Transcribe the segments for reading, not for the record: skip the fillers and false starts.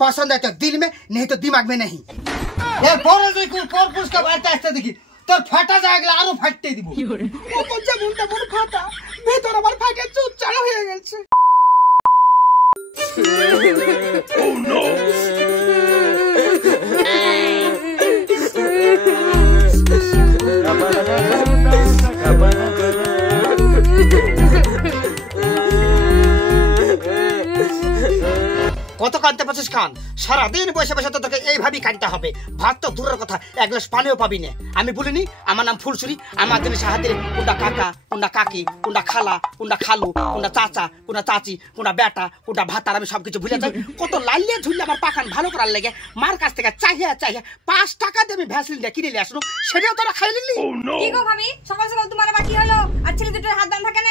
पसंद है तो दिल में नहीं तो दिमाग में नहीं। यार बोल दे को पुरुष का बात आस्ते देखी তোর ফাটা জায়গা আরো ফাটতে দিব। ও পঞ্চা মুন্ডা মোর ফাটা ভেতর আমার ফাটে চুচ্চাড়া হয়ে গেছে। Oh no! কত কানতে পারছিস খান, সারাদিন বসে বসে তো তোকে এইভাবেই কানতে হবে। ভাত তো দূরের কথা, এক গ্লাস পানিও পাবি না। আমি বলিনি আমার নাম ফুলছুরি, আমার দিনে সাহায্যে কোনটা কাকা, কোনটা কাকি, কোনটা খালা, কোনটা খালু, কোনটা চাচা, কোনটা চাচি, কোনটা বেটা, কোনটা ভাতার, আমি সবকিছু ভুলে যাই। কত লাইলে ঝুললে আমার পাখান ভালো করার লেগে মার কাছ থেকে চাহিয়া 5 টাকা দিয়ে আমি ভ্যাসলিনটা কিনে নিয়ে আসলো, সেটাও তোরা খাই নিলি। কি গো ভাবি, সকাল সকাল তোমার বাকি হলো আর ছেলে দুটোর হাত বাঁধা কেন?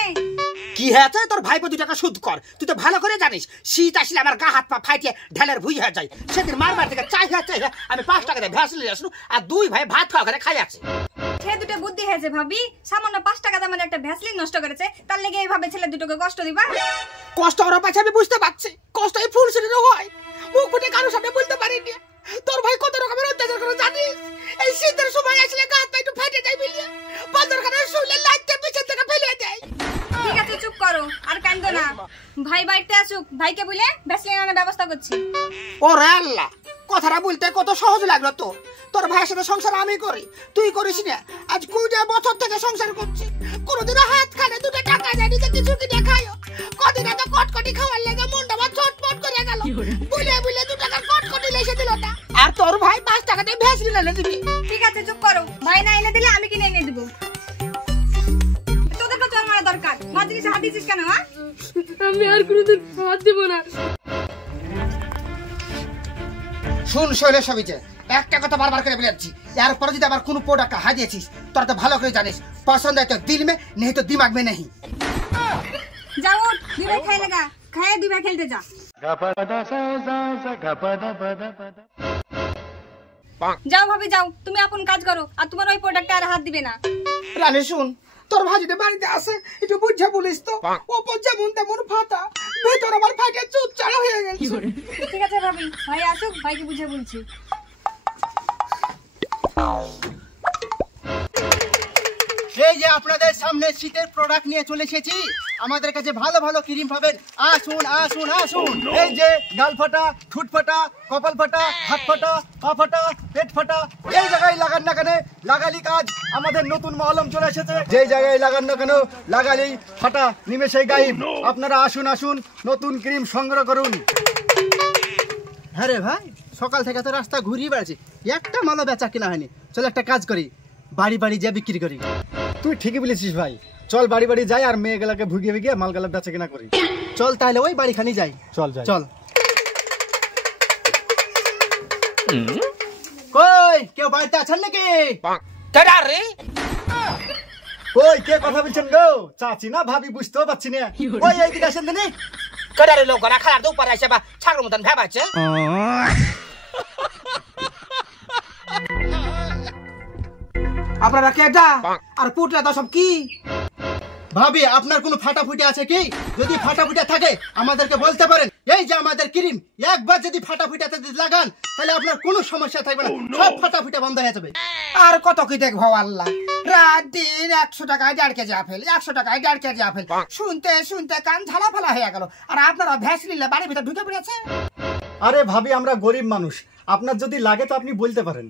কি হয়েছে? তোর ভাইপো 2 টাকা সুদ কর। তুই তো ভালো করে জানিস শীত আসলে আমার গা হাত পা ফাটিয়ে ঢেলের ভুই হয়ে যায়। সেদিন মারবার থেকে চাহিয়া আমি 5 টাকা দিয়ে ভ্যাসলিন নিয়ে আসলো আর 2 ভাই ভাত খাওয়া করে খাই আছে। ছেলে দুটো বুদ্ধি হয়েছে ভাবি, সামান্য 5 টাকা দামের একটা ভ্যাসলিন নষ্ট করেছে, তার লেগে এইভাবে ছেলে দুটোকে কষ্ট দিবা? কষ্ট ওরা পাচ্ছে আমি বুঝতে পারছি, কষ্ট এই ফুলছুরিরও হয়। মুখ ফুটে কারোর সামনে বলতে পারিনি। তোর ভাই কত রকমের অত্যাচার করে জানিস? এই শীতের সময় আসলে গা হাত পা একটু ফেটে যায় বুঝলি, বাজারখানার শুলে লাইটটা পিছন থেকে ফেলে দেয়। ঠিক আছে চুপ করো আর কান্দো না, ভাই বাড়িতে আসুক, ভাইকে বলে ভ্যাসলিন আনার ব্যবস্থা করছি। ওরে আল্লাহ, কথাটা বলতে কত সহজ লাগলো তো। তোর ভাইয়ের সাথে সংসার আমি করি, তুই করিস না। আজ 20 বছর থেকে সংসার করছি, কোনোদিনও হাত খানে 2 টাকা জানি যে কিছু কিনে খাইও। কদিন আগে কটকটি খাওয়ার লেগে মনটা আমার চটপট করে গেল, বলে 2 টাকার কটকটি লেসে দিল না। আর তোর ভাই 5 টাকা দিয়ে ভ্যাসলিন এনে দিবি। ঠিক আছে চুপ করো, ভাই না এনে দিলে আমি কিনে এনে দিব। তোদের তো চল মারা দরকার, মাঝে হাত দিছিস কেন? আমি আর কোনোদিন হাত দেব না। শুন শৈলে সবিজে, একটা কথা বারবার করে বলেছি, এরপরে যদি আবার কোনো প্রোডাক্ট হাত দিয়েছিস তোরা তো ভালো করে জানিস পছন্দ है तो दिल में नहीं तो दिमाग में नहीं। যাও 2 ভাই খাই লাগা, খায় 2 ভাই খেলতে যা। যাও ভাবি যাও, তুমি আপন কাজ করো আর তোমার ওই প্রোডাক্টে আর হাত দিবে না। রানী শুন, তোর ভাই যদি বাড়িতে আসে একটু বুঝে বলিস তো, ও পঞ্চা মুন্ডা মোর ফাটা ভেতর আমার ফাটে চুচ্চাড়া হয়ে গেছে। ঠিক আছে ভাবি, ভাই আসুক, ভাইকে বুঝে বলছি। এই যে আপনাদের সামনে শীতের প্রোডাক্ট নিয়ে চলে এসেছি। আমাদের কাছে ভালো ভালো ক্রিম পাবেন, আসুন আসুন আসুন। এই যে গাল ফাটা, ঠুট ফাটা, কপাল ফাটা, হাত ফাটা, পা ফাটা, পেট ফাটা, এই জায়গায় লাগান না কেন লাগালি কাজ। আমাদের নতুন মলম চলে এসেছে, যেই জায়গায় লাগান না কেন লাগালি ফাটা নিমেষেই গায়েব। আপনারা আসুন আসুন, নতুন ক্রিম সংগ্রহ করুন। হ্যাঁ রে ভাই, সকাল থেকে তো রাস্তা ঘুরিয়ে বেড়াচ্ছি, একটা মালও বেচা কিনা হয়নি। চল একটা কাজ করি, বাড়ি বাড়ি যা বিক্রি করি। তুই ঠিকই বলেছিস ভাই, চল বাড়ি বাড়ি যাই আর মেয়েগুলাকে ভুগিয়ে ভুগিয়ে মালগুলা বেচা কিনা করি। চল তাহলে ওই বাড়িখানি যাই। চল যাই চল। কই কেউ বাড়িতে আছেন নাকি? রে ওই কে কথা বলছেন গো? চাচি না ভাবি বুঝতেও পারছি না। ওই এইদিকে আসেন দিনে কেডারে লোক না খালার তো উপর আইছে বা ছাগল মতন ভাবাচ্ছে। আপনারা কেডা আর পুটলা তো সব কি? ভাবি আপনার কোনো ফাটাফুটি আছে কি? যদি ফাটাফুটি থাকে আমাদেরকে বলতে পারেন। এই যে আমাদের ক্রিম, একবার যদি ফাটাফুটিতে লাগান তাহলে আপনার কোনো সমস্যা থাকবে না, সব ফাটাফুটি বন্ধ হয়ে যাবে। আর কত কি দেখবো আল্লাহ, রাত দিন 100 টাকায় 1.5 কেজি আপেল, 100 টাকায় 1.5 কেজি আপেল, শুনতে শুনতে কান ঝালা ফালা হয়ে গেল। আর আপনারা ভ্যাসলিন বাড়ির ভিতর ঢুকে পড়েছে। আরে ভাবি আমরা গরিব মানুষ, আপনার যদি লাগে তো আপনি বলতে পারেন।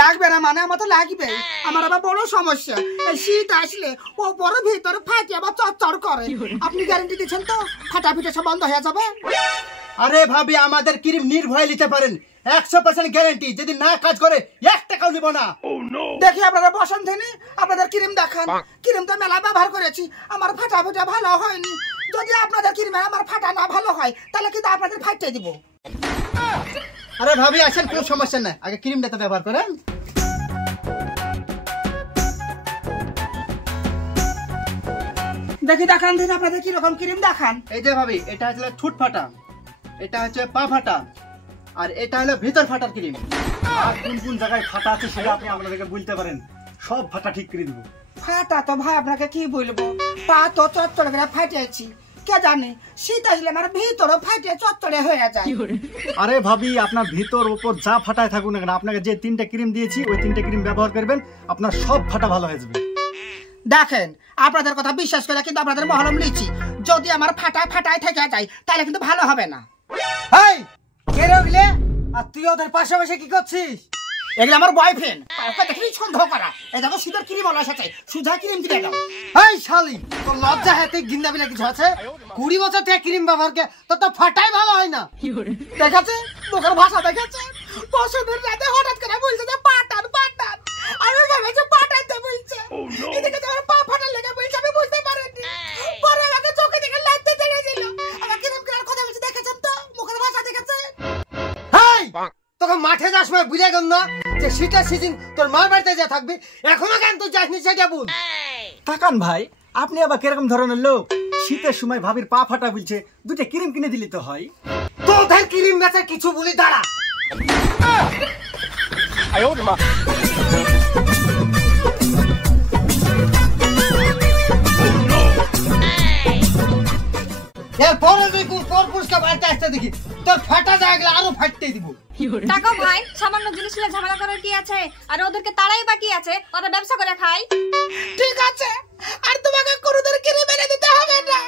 লাগবে না মানে আমার তো লাগবে। আমার আবার বড় সমস্যা, এই শীত আসলে ও বড় ভিতরে ফাটি আবার চচ্চর করে। আপনি গ্যারান্টি দিচ্ছেন তো ফাটাফিটা সব বন্ধ হয়ে যাবে? আরে ভাবি আমাদের ক্রিম নির্ভয়ে নিতে পারেন, 100% গ্যারান্টি। যদি না কাজ করে 1 টাকাও নিব না। দেখি আপনারা বসেন থেনে আপনাদের ক্রিম দেখান। ক্রিম তো মেলা ব্যবহার করেছি, আমার ফাটাফিটা ভালো হয়নি। যদি আপনাদের ক্রিমে আমার ফাটা না ভালো হয় তাহলে কিন্তু আপনাদের ফাইটে দিব। আরে ভাবি আসেন, কোনো সমস্যা নাই, আগে ক্রিমটা তো ব্যবহার করেন। দেখি দেখান দিন আপনাদের কি রকম ক্রিম দেখান। এই যে ভাবি এটা হচ্ছে ঠুট ফাটা, এটা হচ্ছে পা ফাটা, আর এটা হলো ভিতর ফাটার ক্রিম। আর কোন কোন জায়গায় ফাটা আছে সেটা আপনি আমাদেরকে বলতে পারেন, সব ফাটা ঠিক করে দিব। ফাটা তো ভাই আপনাকে কি বলবো, পা তো চচ্চর করে ফাটিয়েছি, কে জানে শীত আসলে আমার ভিতরও ফাটে চচ্চড়ে হয়ে যায়। আরে ভাবি আপনার ভিতর উপর যা ফাটায় থাকুন না কেন, আপনাকে যে 3টা ক্রিম দিয়েছি ওই 3টা ক্রিম ব্যবহার করবেন, আপনার সব ফাটা ভালো হয়ে যাবে। দেখেন আপনাদের কথা বিশ্বাস করে কিন্তু আপনাদের মহরম লিচি, যদি আমার ফাটায় থেকে যায় তাহলে কিন্তু ভালো হবে না। এই কে রইলে? আর তুই ওদের পাশাপাশি কি করছিস? এগুলো আমার বয়ফ্রেন্ড, ওকে দেখলি সন্দেহ করা। এই দেখো শীতের ক্রিম বলা এসেছে, সুধা ক্রিম কিনে দাও। এই শালি তোর লজ্জা হাতে গিন্দা বিলা কিছু আছে? 20 বছর থেকে ক্রিম ব্যবহার কে তোর তো ফাটাই ভালো হয় না। দেখেছে মুখের ভাষা দেখেছে, পরশুদিন রাতে হঠাৎ করে বলছে যে পাটান পাটান, আমি ভেবেছি পাটাইতে বলছে, এদিকে তো আমার পা ফাটার লেগে বলছে, আমি বুঝতে পারিনি। পরে আমাকে চোখে দেখে লাইতে দেখে দিল, আমার কিরম কিরম কথা বলছে দেখেছেন তো, মুখের ভাষা দেখেছে। এই তোকে মাঠে যাস সময় বুঝে গেল না যে শীতের সিজন তোর মার বাড়িতে যা থাকবি, এখনো কেন তুই যাসনি সেটা বল। তাকান ভাই, আপনি আবার কিরকম ধরনের লোক? শীতের সময় ভাবির পা ফাটা বলছে, 2টা ক্রিম কিনে দিলি তো হয়। তোদের ক্রিম বেচা কিছু বলি দাঁড়া। এরপরে তুই পর পুরস্কার বাড়িতে আসতে দেখি তোর ফাটা জায়গা আরো ফাটতে দিব। টাকা ভাই, সামান্য জিনিস নিয়ে ঝামেলা করার কি আছে? আর ওদেরকে তাড়াই বাকি আছে, ওরা ব্যবসা করে খায়। ঠিক আছে, আর তোমাকে কোনোদিন কিনে মেনে দিতে হবে না,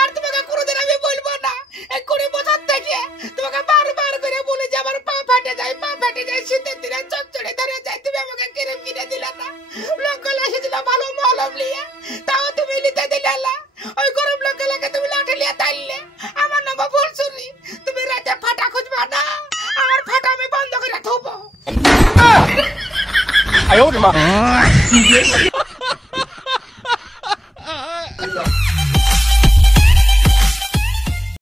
আর তোমাকে কোনোদিন আমি বলবো না। এই 20 বছর থেকে তোমাকে বারবার করে বলি যে আমার পা ফাটে যায়, পা ফাটে যায়, শীতের দিনে চচ্চড়ে ধরে যায়, তুমি আমাকে ক্রিম কিনে দিলে না। লোকাল এসেছিল ভালো মলম নিয়ে, তাও তুমি নিতে দিলে না। ওই গরম লোকালকে তুমি লাঠি নিয়ে তাইলে। আমার নাম ফুলসুরি, তুমি রাতে ফাটা খুঁজবা না, আমার ফাটা আমি বন্ধ করে থুবো।